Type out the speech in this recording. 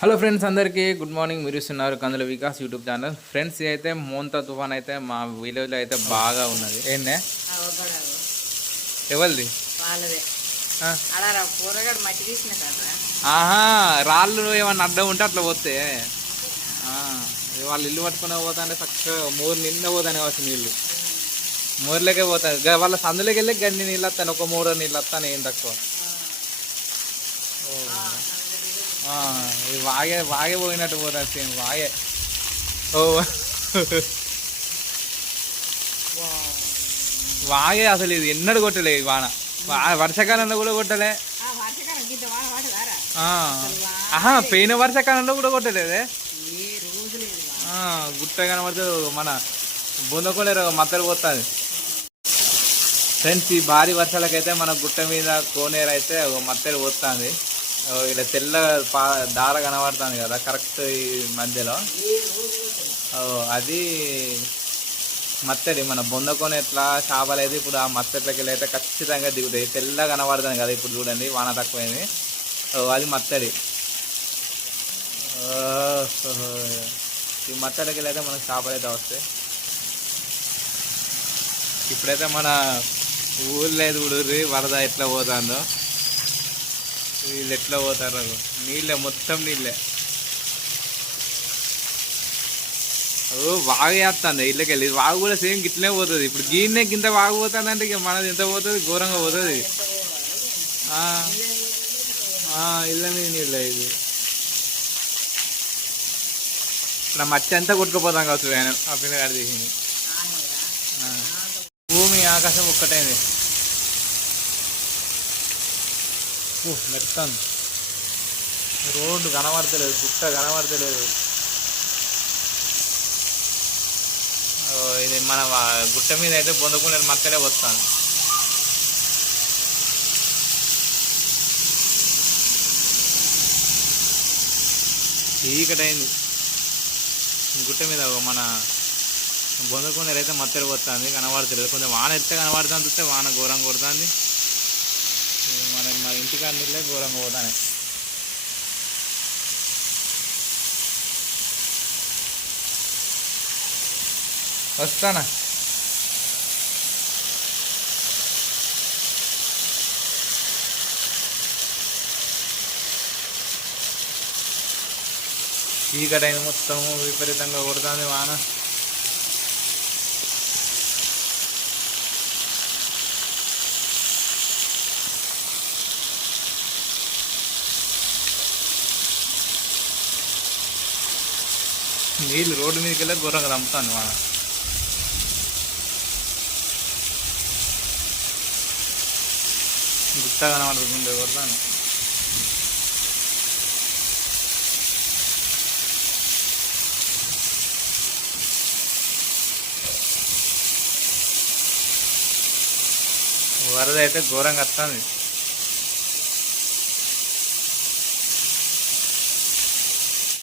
Hello friends, అందరికీ good morning. మీరు ఇస్తున్నారు కందుల వికాస్ యూట్యూబ్ ఛానల్. ఫ్రెండ్స్, ఇది అయితే మోంతా తుఫాన్ అయితే మా విలేజ్లో అయితే బాగా ఉన్నది. ఏంటే ఎవరిది? ఆహా, రాళ్ళు ఏమన్నా అడ్డం ఉంటే అట్లా పోతే వాళ్ళు ఇల్లు పట్టుకునే పోతా అంటే చక్కగా మోరు నిండా పోతానే వచ్చి నీళ్ళు మోర్లకే పోతాయి. వాళ్ళ సందులోకి వెళ్ళి గన్ని నీళ్ళు వస్తాను, ఒక మూడు నీళ్ళు వస్తాను, ఏం తక్కువ. ఇది వాగే వాగే పోయినట్టు పోతుంది, సేమ్ వాగే. ఓ వాగే అసలు ఇది ఎన్నడు కొట్టలే ఈ వాన. వర్షాకాలంలో కూడా కొట్టలే. ఆహా, పోయిన వర్షాకాలంలో కూడా కొట్టలేదే. గుట్ట కనబడితే మన బొందకోలేరు మత్తలు పోతుంది. ఫ్రెండ్స్, ఈ భారీ వర్షాలకైతే మన గుట్ట మీద కోనేరు అయితే మత్తలు పోతుంది. ఇలా తెల్ల దార కనబడుతుంది కదా కరెక్ట్ ఈ మధ్యలో, అది మత్తడి. మన బొందకొని ఎట్లా చేపలు అయితే ఇప్పుడు ఆ మత్తట్లకి వెళ్ళి అయితే ఖచ్చితంగా దిగుతాయి. తెల్ల కనబడుతుంది కదా ఇప్పుడు, చూడండి వాన తక్కువైంది. అది మత్తడి. ఈ మత్తడికి వెళ్ళి అయితే మనకు చేపలు అయితే వస్తాయి. ఇప్పుడైతే మన ఊళ్ళో చూడుర్రి వరద ఎట్లా పోతుందో. వీళ్ళు ఎట్లా పోతారు, నీళ్ళే మొత్తం నీళ్ళే. వాగు వేస్తుంది ఇళ్ళకి వెళ్ళి. వాగు కూడా సేమ్ గిట్లనే పోతుంది. ఇప్పుడు గీన్నే గింత వాగు పోతుంది అంటే ఇక మనది ఎంత పోతుంది, ఘోరంగా పోతుంది. ఇళ్ళ మీద నీళ్ళే. ఇది ఇప్పుడు మట్టి అంతా కొట్టుకుపోతాం కావచ్చు. ఆయన ఆ పిల్లగాడు తీసింది. భూమి ఆకాశం ఒక్కటైంది. మెత్తం రోడ్డు కనబడతలేదు, గుట్ట కనబడతలేదు. ఇది మన గుట్ట మీద అయితే బొందకుండా మత్తలే వస్తాను. చీకటైంది గుట్ట మీద. మన బొందకుండా అయితే మత్తలు పోతుంది, కనబడతలేదు. కొంచెం వాన ఎత్తే కనబడుతుంది, చూస్తే వాన ఘోరంగా కొడుతుంది. మా ఇంటికాడ నీళ్ళే ఘోరంగా పోతానే. వస్తానా? చీకటైంది, మొత్తం విపరీతంగా కొడుతుంది వాన. నీళ్ళు రోడ్డు మీదకి వెళ్ళి ఘోరంగా దంపుతాను వాన. గుట్ట కనబడుతుంది కొడతాను. వరద అయితే ఘోరంగా వస్తుంది.